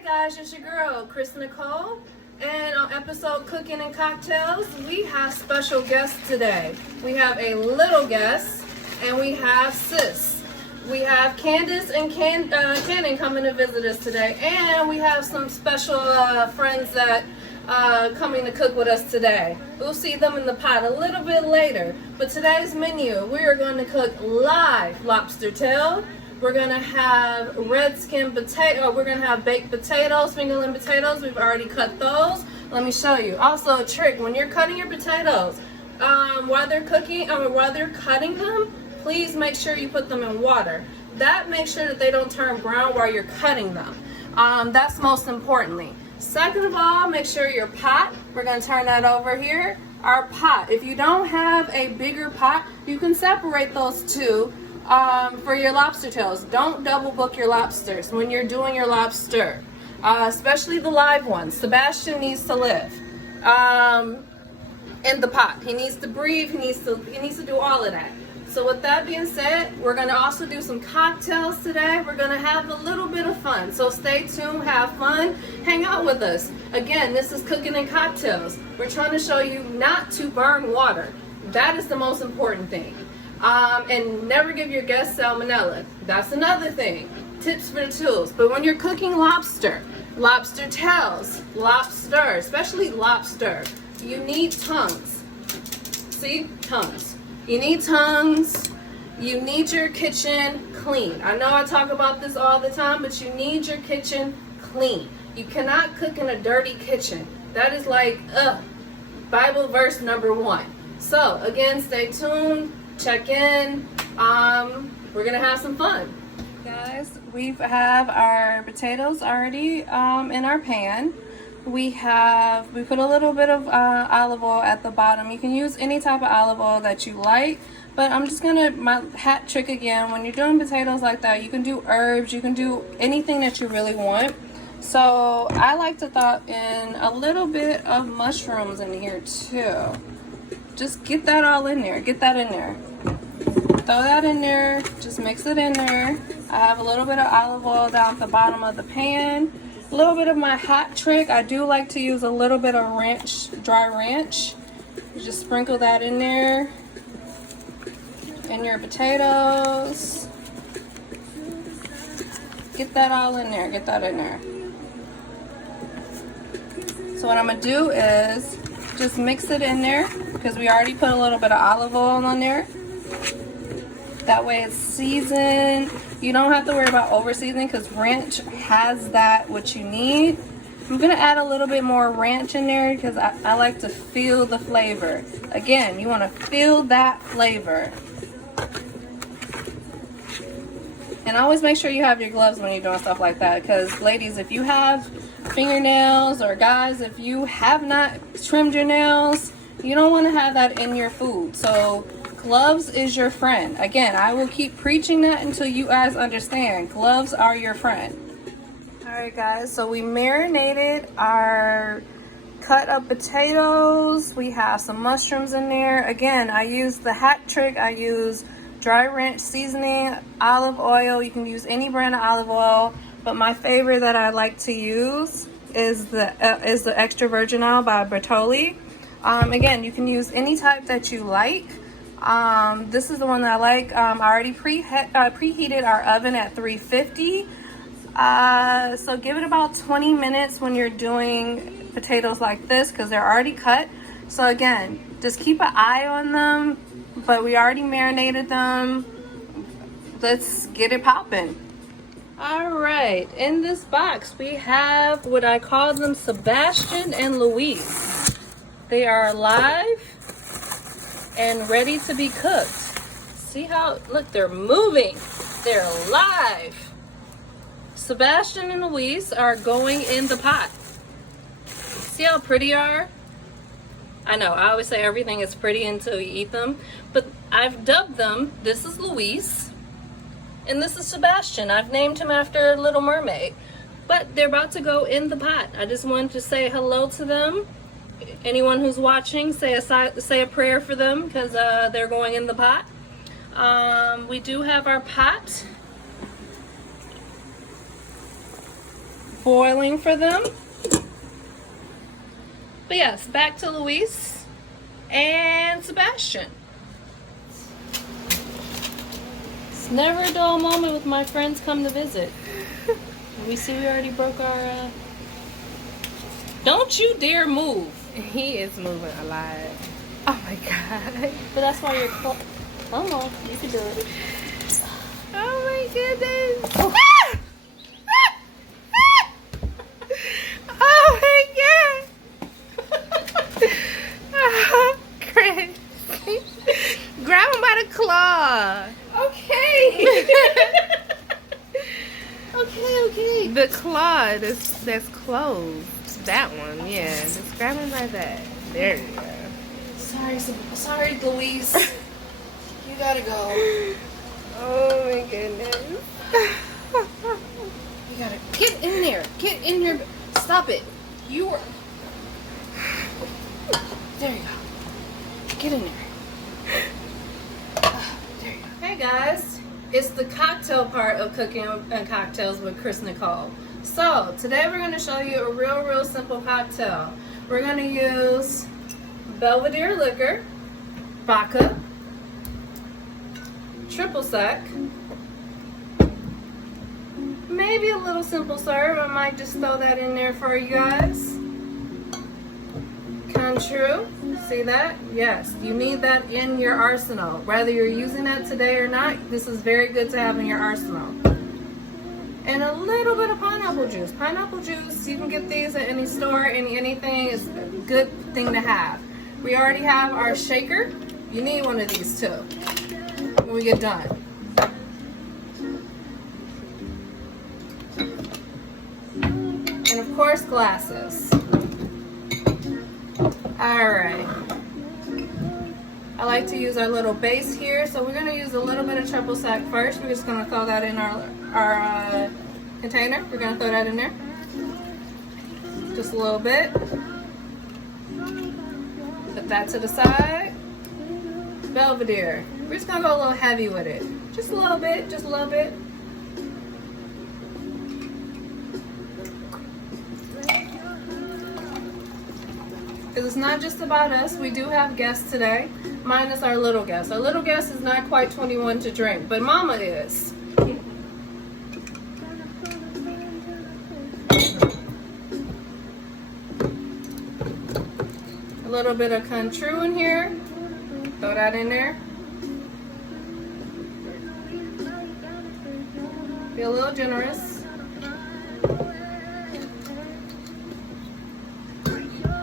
Hey guys, it's your girl, KrisNichole, and on episode Cooking and Cocktails, we have special guests today. We have a little guest, and we have Sis. We have Candace and Cannon coming to visit us today, and we have some special friends that coming to cook with us today. We'll see them in the pot a little bit later, but today's menu, we are going to cook live lobster tail. We're going to have red skin potato. We're going to have baked potatoes, fingerling potatoes. We've already cut those. Let me show you. Also a trick, when you're cutting your potatoes, while they're cutting them, please make sure you put them in water. That makes sure that they don't turn brown while you're cutting them. That's most importantly. Second of all, make sure your pot, we're going to turn that over here. Our pot, if you don't have a bigger pot, you can separate those two. For your lobster tails, don't double book your lobsters when you're doing your lobster, especially the live ones. Sebastian needs to live in the pot. He needs to breathe. He needs to do all of that. So with that being said, we're going to also do some cocktails today. We're going to have a little bit of fun. So stay tuned, have fun, hang out with us. Again, this is Cooking and Cocktails. We're trying to show you not to burn water. That is the most important thing. And never give your guests salmonella. That's another thing. Tips for the tools. But when you're cooking lobster, lobster tails, lobster, especially lobster, you need tongues. See? Tongues. You need tongues. You need your kitchen clean. I know I talk about this all the time, but you need your kitchen clean. You cannot cook in a dirty kitchen. That is like, Bible verse number 1. So, again, stay tuned. Check in. We're gonna have some fun. Guys, we have our potatoes already in our pan. We put a little bit of olive oil at the bottom. You can use any type of olive oil that you like, but I'm just gonna, my hat trick again, when you're doing potatoes like that, you can do herbs, you can do anything that you really want. So I like to throw in a little bit of mushrooms in here too. Just get that all in there. Get that in there. Throw that in there. Just mix it in there. I have a little bit of olive oil down at the bottom of the pan. A little bit of my hat trick. I do like to use a little bit of ranch, dry ranch. You just sprinkle that in there. And your potatoes. Get that all in there. Get that in there. So what I'm going to do is just mix it in there, because we already put a little bit of olive oil on there. That way it's seasoned. You don't have to worry about over seasoning, because ranch has that what you need. I'm gonna add a little bit more ranch in there because I like to feel the flavor. Again, you want to feel that flavor. And always make sure you have your gloves when you're doing stuff like that, because ladies, if you have fingernails, or guys, if you have not trimmed your nails, you don't want to have that in your food. So gloves is your friend. Again, I will keep preaching that until you guys understand. Gloves are your friend. Alright guys, so we marinated our cut up potatoes. We have some mushrooms in there. Again, I use the hat trick. I use dry ranch seasoning, olive oil. You can use any brand of olive oil, but my favorite that I like to use is the extra virgin oil by Bertolli. Again, you can use any type that you like. This is the one that I like. I already preheated our oven at 350. So give it about 20 minutes when you're doing potatoes like this, because they're already cut. So again, just keep an eye on them, but we already marinated them. Let's get it popping. All right, in this box we have what I call them Sebastian and Louise. They are live and ready to be cooked. See how, look, they're moving. They're live. Sebastian and Louise are going in the pot. See how pretty they are? I know, I always say everything is pretty until you eat them, but I've dubbed them, this is Louise, and this is Sebastian. I've named him after Little Mermaid, but they're about to go in the pot. I just wanted to say hello to them. Anyone who's watching, say a prayer for them, because they're going in the pot. We do have our pot. boiling for them. But yes, back to Luis and Sebastian. It's never a dull moment with my friends come to visit. We see we already broke our... Don't you dare move. He is moving a lot. Oh my god. But that's why you're... Come on, you can do it. Oh my goodness. Oh. Oh my god. Oh, Chris. Grab him by the claw. Okay. Okay. The claw that's closed. That one, yeah. Just grab him by that. There you go. Sorry, Louise. You gotta go. Oh my goodness. You gotta get in there. Get in your... Stop it. You were... There you go. Get in there. There you go. Hey guys. It's the cocktail part of Cooking and Cocktails with KrisNichole. So, today we're going to show you a real simple cocktail. We're going to use Belvedere liquor, vodka, triple sec, maybe a little simple serve. I might just throw that in there for you guys. Contrue. See that? Yes, you need that in your arsenal. Whether you're using that today or not, this is very good to have in your arsenal. And a little bit of pineapple juice. Pineapple juice, you can get these at any store, anything. Is a good thing to have. We already have our shaker. You need one of these too when we get done. And of course, glasses. Alright. I like to use our little base here, so we're going to use a little bit of triple sec first. We're just going to throw that in our container. We're going to throw that in there. Just a little bit. Put that to the side. Belvedere. We're just going to go a little heavy with it. Just a little bit, just a little bit. Because it's not just about us. We do have guests today. Minus our little guest. Our little guest is not quite 21 to drink, but Mama is. A little bit of Contrue in here. Throw that in there. Be a little generous.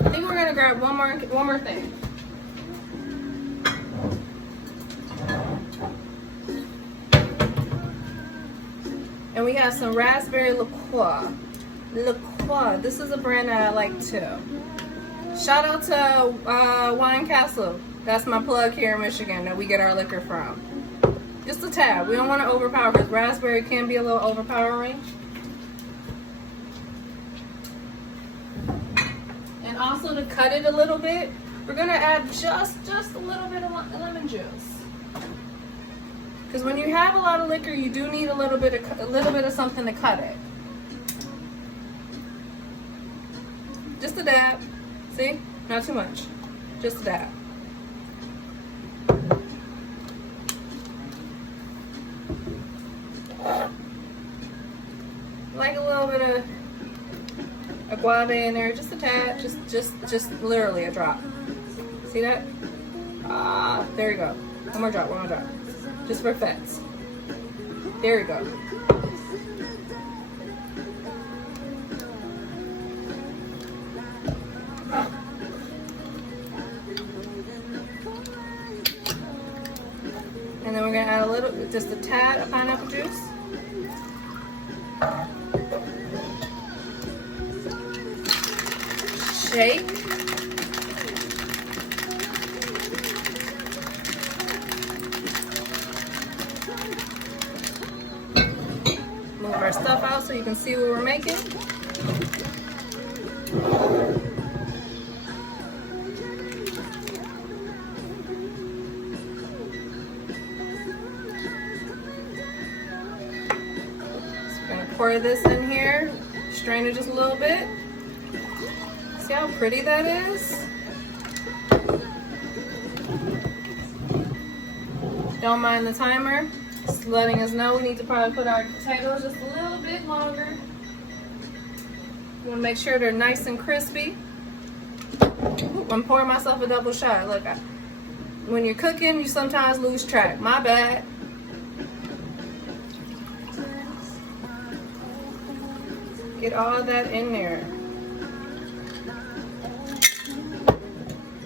I think we're gonna grab one more thing. And we have some raspberry liqueur. This is a brand that I like too. Shout out to Wine Castle. That's my plug here in Michigan that we get our liquor from. Just a tad. We don't want to overpower because raspberry can be a little overpowering. And also to cut it a little bit, we're gonna add just a little bit of lemon juice. Because when you have a lot of liquor, you do need a little bit of something to cut it. Just a dab. See? Not too much. Just a dab. Like a little bit of agave in there, just a tad, just literally a drop. See that? There you go. One more drop. Just for effects. There you go. And then we're gonna add a little, just a tad of pineapple juice. Shake. Move our stuff out so you can see what we're making. So we're gonna pour this in here. strain it just a little bit. See how pretty that is? Don't mind the timer. Just letting us know we need to probably put our potatoes just a little bit longer. We want to make sure they're nice and crispy. Ooh, I'm pouring myself a double shot. Look, when you're cooking, you sometimes lose track. My bad. Get all that in there.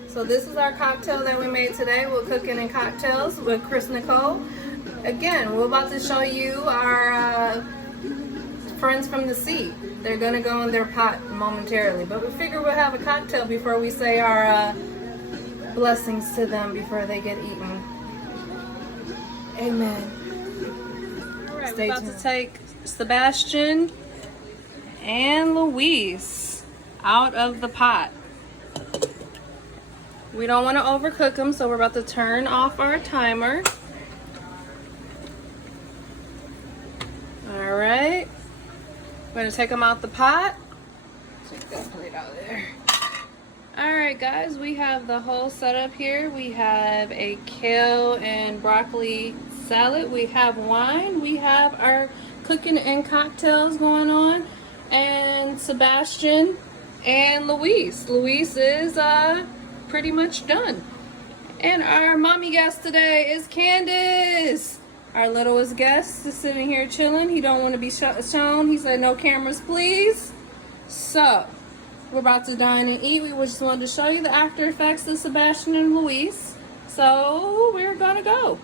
So this is our cocktail that we made today. We're cooking in cocktails with KrisNichole. Again, we're about to show you our friends from the sea. They're gonna go in their pot momentarily, but we figure we'll have a cocktail before we say our blessings to them before they get eaten. Amen. All right, we're about to take Sebastian and Luis out of the pot. We don't want to overcook them, so we're about to turn off our timer. All right, we're gonna take them out the pot. Take that plate out of there. All right, guys, we have the whole setup here. We have a kale and broccoli salad. We have wine. We have our cooking and cocktails going on. And Sebastian and Luis. Luis is pretty much done. And our mommy guest today is Candace. Our littlest guest is sitting here chilling. He don't want to be shown. He said no cameras, please. So we're about to dine and eat. We just wanted to show you the after effects of Sebastian and Luis. So we're gonna go.